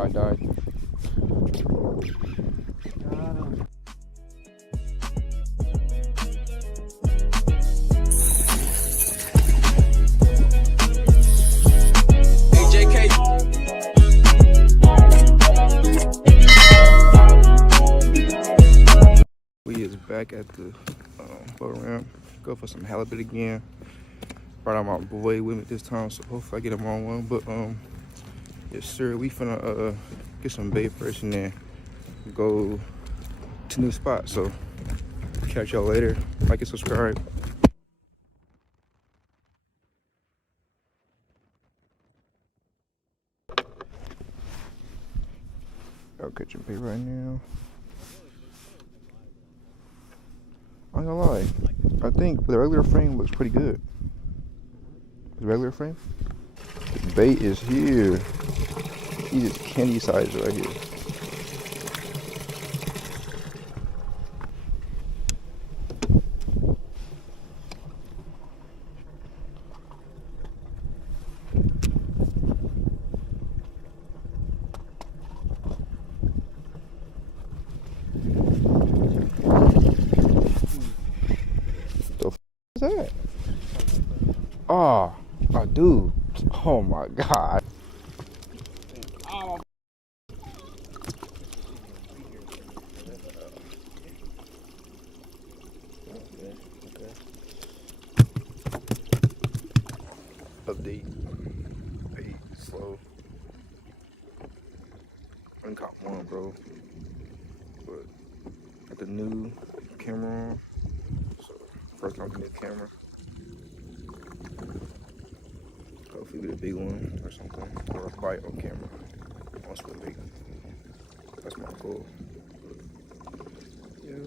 guy died. We is back at the boat ramp. Go for some halibut again. Brought out my boy with me this time, so hopefully I get him on one. But yes sir, we finna get some bait first and then go to new spot. So catch y'all later. Like and subscribe. Y'all catching bait right now. I'm gonna lie, I think the regular frame looks pretty good. The regular frame? The bait is here. He is candy size right here. The f is that? Oh, I do. Oh my god. Oh. Update. Bait slow. I caught one, bro. But got the new camera on. So first time with the new camera. Hopefully get a big one or something. Or a bite on camera. On swim bait. That's my goal. Yeah.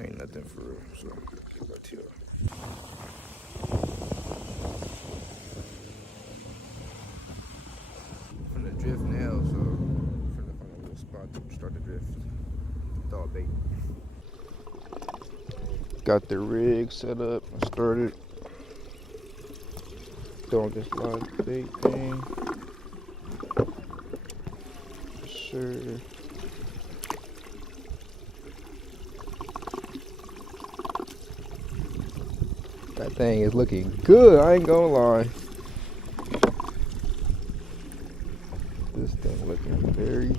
Ain't nothing for real, so get back to you. From the drift now, so I'm finna find a little spot to start the drift. Dog bait. Got the rig set up and started. Throwing this live bait thing. Sure. That thing is looking good, I ain't gonna lie. This thing looking very,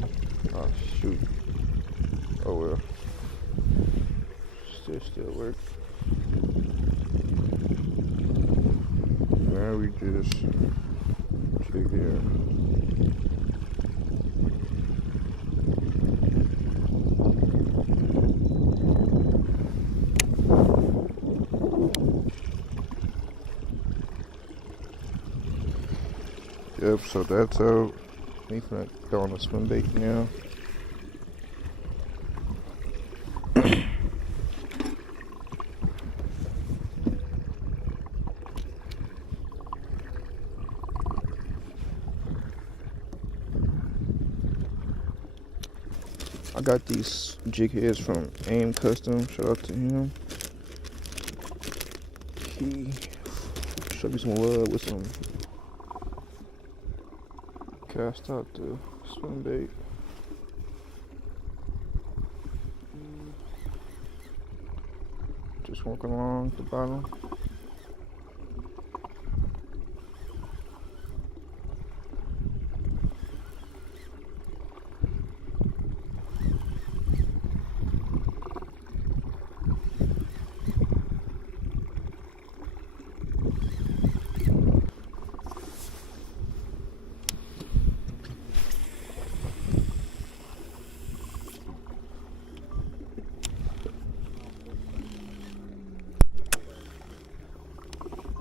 oh shoot. Oh well. Still work. Now we just check here. Yep, so that's out. Me finna go on the swim bait now. I got these jig heads from AIM Custom. Shout out to him. He showed me some love with some cast out the swim bait. Just walking along the bottom.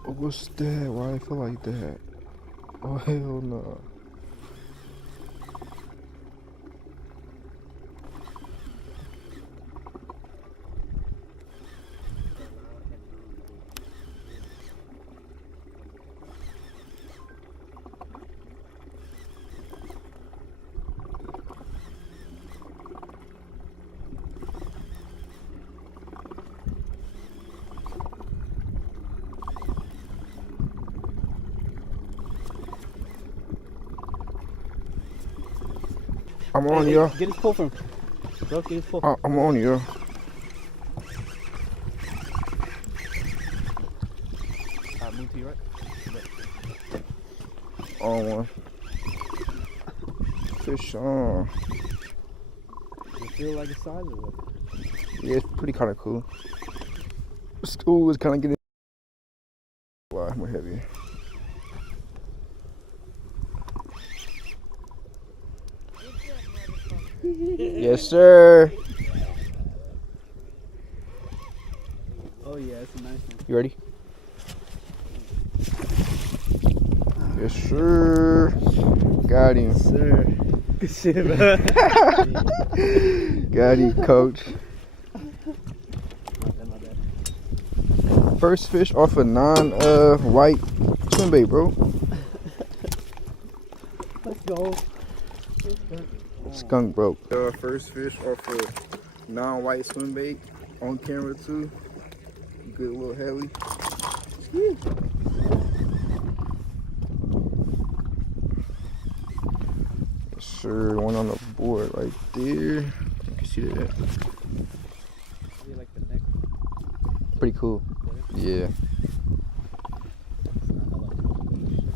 What's that? Why I feel like that? Oh hell no. I'm on you. Get his pull from. Bro, get his pull. I'm on you. Move to your right. On one. Fish on. You feel like it's size or what? Yeah, it's pretty kind of cool. School is kind of getting. Wow, more heavy. Yes, sir. Oh yeah, it's a nice one. You ready? Yes, sir. Got him. Yes, sir. Good shit, man. Got him, coach. My bad. First fish off a non-white swim bait, bro. Let's go. Skunk broke. First fish off a non-white swim bait on camera too. Good little heli. Woo. Yes, sir. One on the board right there. You can see that. You like the neck? Pretty cool. Yeah.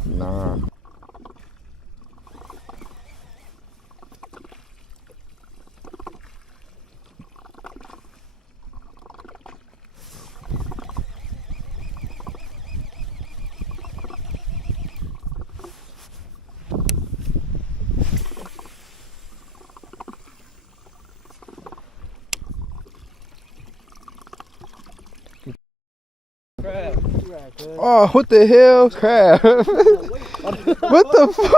Nah. Oh, what the hell? Crab. What the fuck?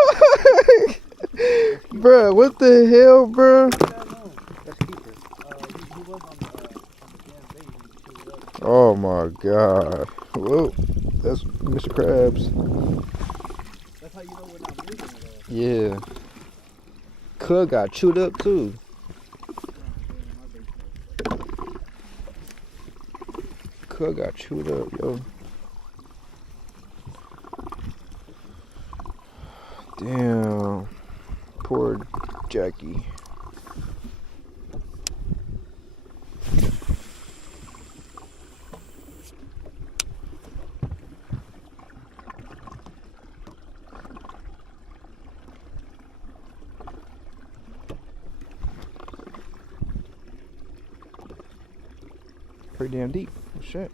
Bruh, what the hell, bruh? Oh my god. Whoa, that's Mr. Krabs. That's how you know we're not moving at all. Yeah. Cub got chewed up too. Cub got chewed up, yo. Damn. Poor Jackie. Pretty damn deep. Oh, shit.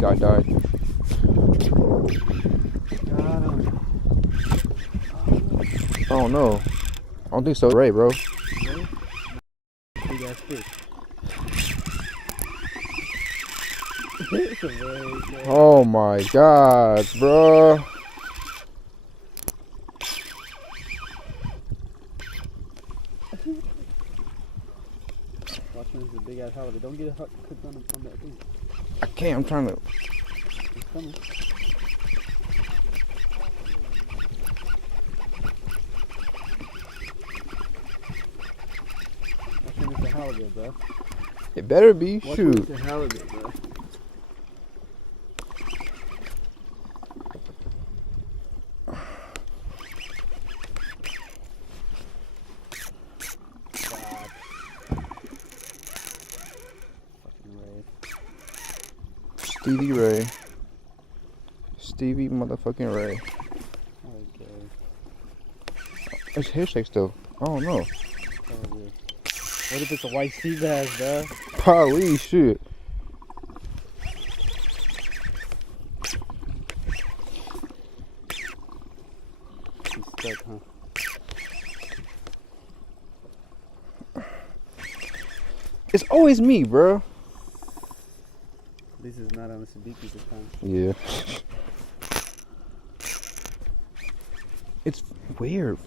Guy died. I don't know. I don't think so. Ray, bro. Really? Big ass fish. It's a ray. Oh my God, bro. Watch when it's a big ass halibut. Don't get it cooked on that thing. I can't. I'm trying to. It's coming. Watch when it's a halibut, bro. It better be. Watch when Shoot. it's a halibut, bro. Stevie Ray. Stevie motherfucking Ray. Okay. It's hair shake still. I don't know. Probably. What if it's a white sea bass, bro? Probably shit. He's stuck, huh? It's always me, bro. At least it's not on the sabiki this time. Yeah. It's weird.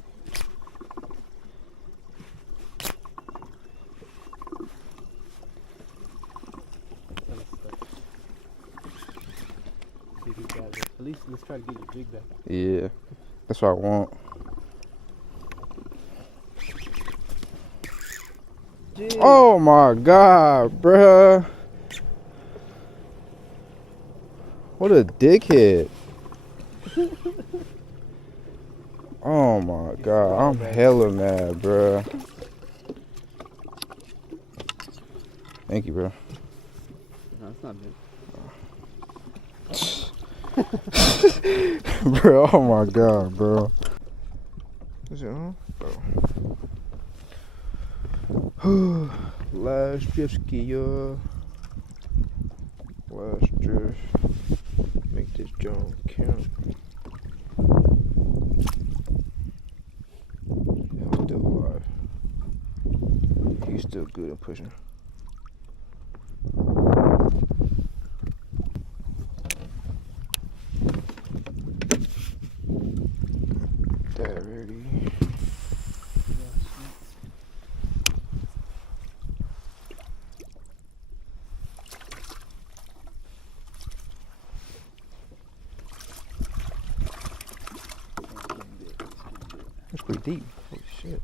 At least let's try to get your jig back. Yeah. That's what I want. Jig. Oh my God, bruh. What a dickhead. Oh my God, I'm hella mad, bruh. Thank you, bro. No, it's not big. Bro, oh my God, bro. Is it on? Oh. Last drift ski, y'all. Last drift. Make this jump count. Yeah, I'm still alive. He's still good at pushing. That already. That's pretty deep. Holy shit.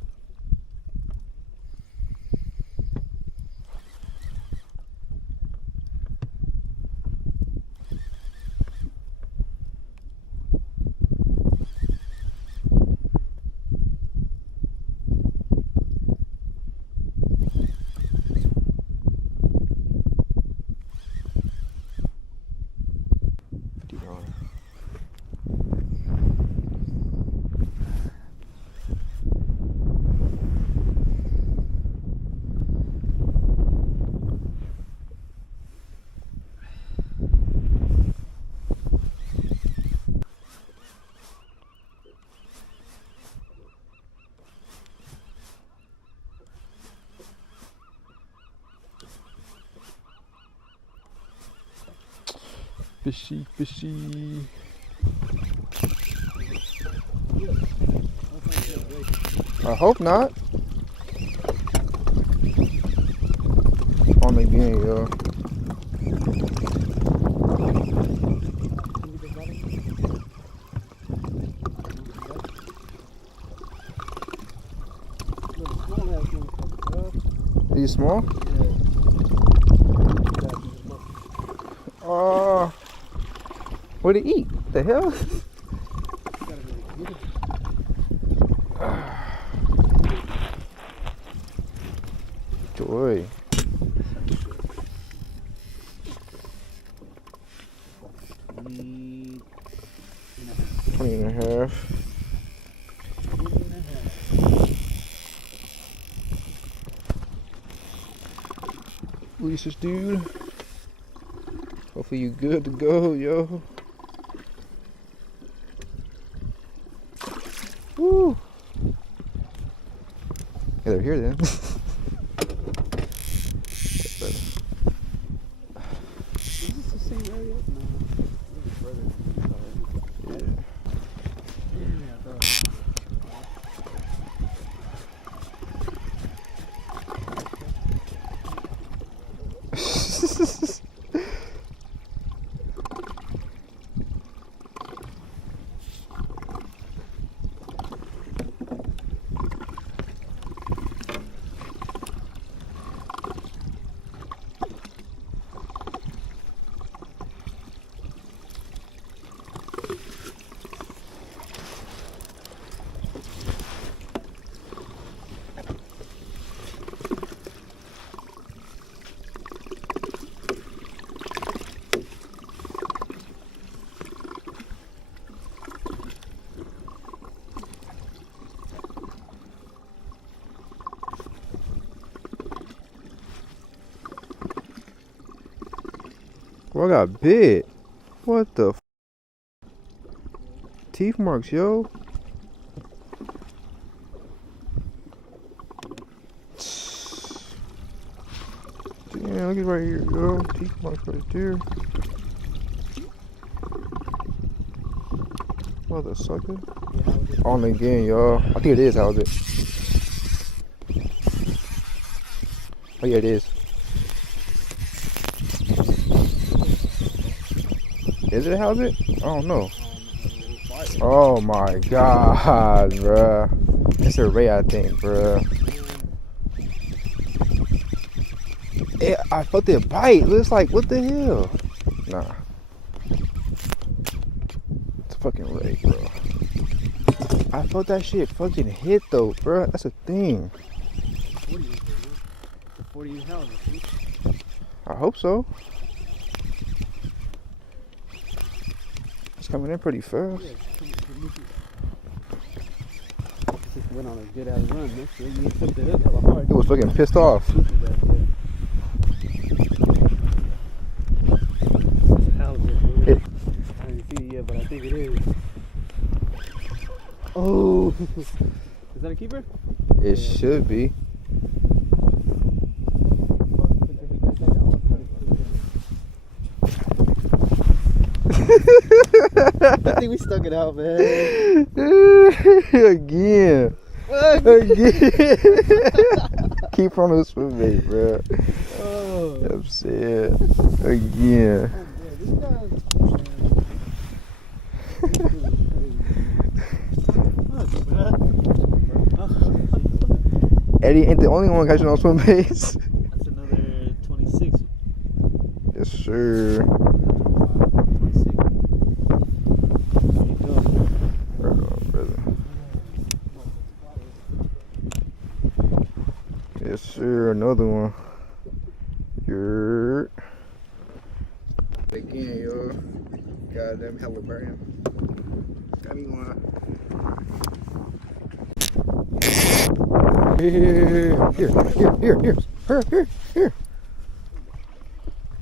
Deep water. Fishy, fishy. I hope not. On the game, yo. Are you small? What did he eat? The hell? Joy. 20 and a half. Release this dude. Hopefully you good to go, yo. Woo. better here then. Is this the same area? No. Maybe further than this already. Yeah, I thought. Well, I got bit. What the teeth marks, yo? Damn, look at right here, yo. Teeth marks right there. Mother sucker. On again, y'all. I think it is Halibut. Oh yeah, it is. Is it Halibut? I don't know. Oh my god, bruh. It's a ray, I think, bruh. I felt it bite. Looks like, what the hell? Nah. It's a fucking ray, bro. I felt that shit fucking hit though, bruh. That's a thing. 40 is the 40 is Halibut, see? I hope so. It's coming in pretty fast. Yeah, just went on a good ass run. Next year, you flipped it up hella hard. It was fucking pissed off. I didn't see it yet, but I think it is. Oh, is that a keeper? It should be. I think we stuck it out, man. Again. Keep on the swim bait, bro. Oh. I'm saying. Again. Eddie ain't the only one catching on swim baits. That's another 26. Yes, sir. 26. There you go. Right on, brother. Yes, sir. Another one. You're again, yo. Goddamn Halibut. Got me one. Here.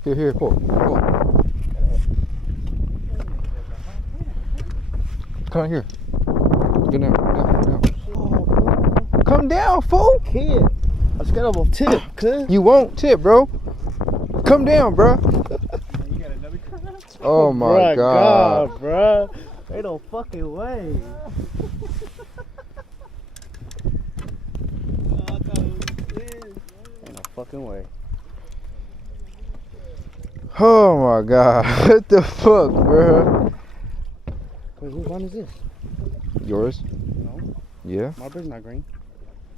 Here, pull. Come here. Get down. Come down, fool. Kid, I just got up on tip, cuz. You won't tip, bro. Come down, bro. You got another crab? Oh my god. Bruh. Ain't no fucking way. Ain't no fucking way. Oh my god. What the fuck, bro? Wait, whose line is this? Yours? No. Yeah. My bird's not green.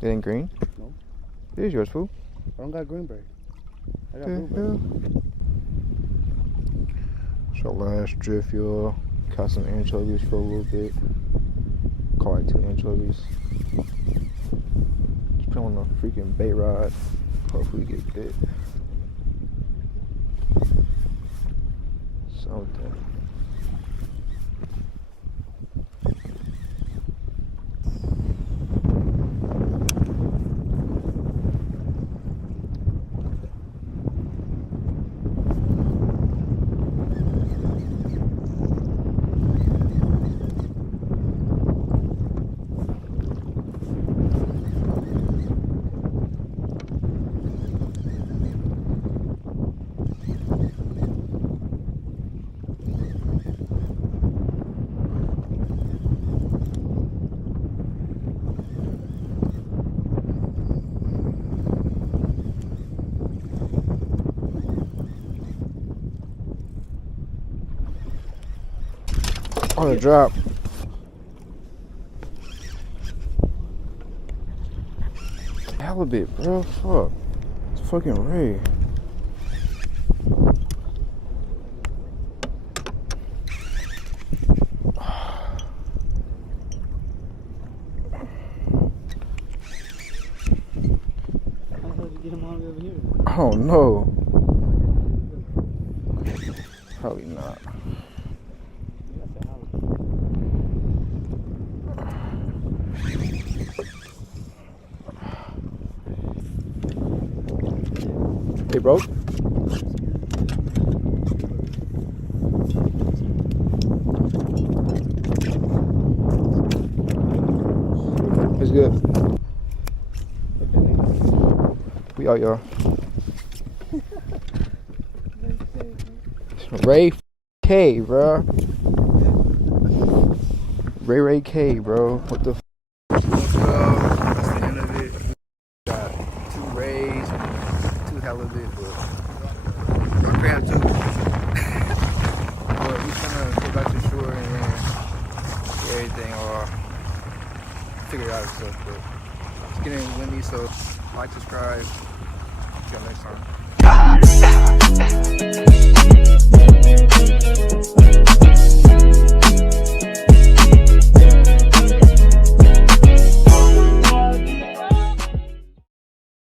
It ain't green? No. It is yours, fool. I don't got green bird. I got Yeah, blue bird. It's our last drift, y'all. Caught some anchovies for a little bit. Caught like 2 anchovies. Just put on a freaking bait rod. Hopefully get bit. Something. On the drop. Halibut, bro. Fuck. It's fucking Ray. Get him all the way over here. Oh no. Probably not. Hey, bro. It's good. We out, y'all. Ray K, bro. Ray K, bro. What the f? That's the end of it. Got 2 rays and 2 halibut, but one crab too. But we gonna go back to shore and then get everything all figured out and stuff. But it's getting windy, so like, subscribe. See y'all next time.